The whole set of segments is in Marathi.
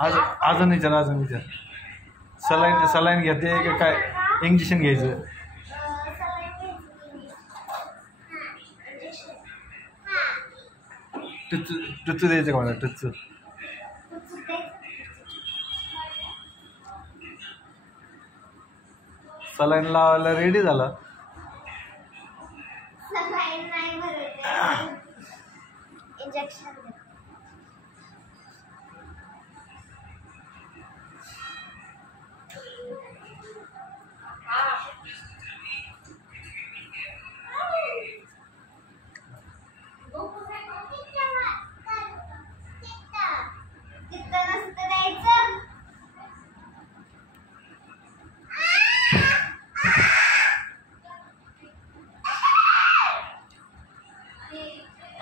अजून विचार सलाईन घेते का काय इंजेक्शन घ्यायचं टुच्चू द्यायचं का मला टुच्चू सलाईन लावायला रेडी झाला इंजेक्शन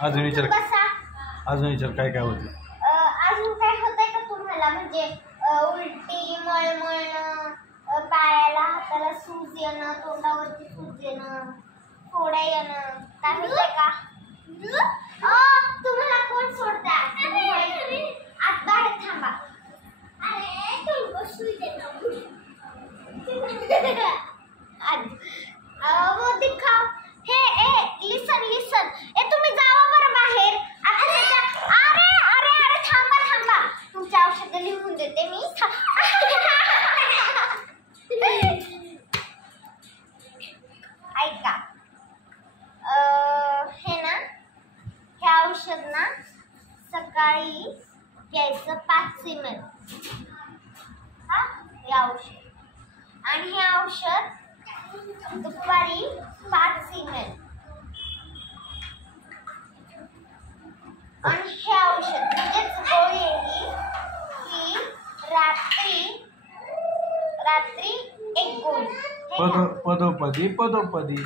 अजून विचार काय काय होते अजून काय होतंय का तुम्हाला म्हणजे उलटी मळमळणं पायाला हाताला सूज येणं तोंडावरती सूज येणं फोड्या येणं काय होतंय का तुम्हाला कोण सोडतंय आत बाहेर थांबा अरे तुला सुई वो दिखाओ हे लिसन ए तुम्ही जावा बरं बाहेर अरे थांबा तुमची औषधं लिहून देते मी ऐका हे ना हे औषध ना सकाळी घ्यायचं 5 ml हे औषध आणि हे औषध दुपारी 5 ml आणि हे औषध म्हणजेच गोळी ही रात्री 1 गोळी पदोपदी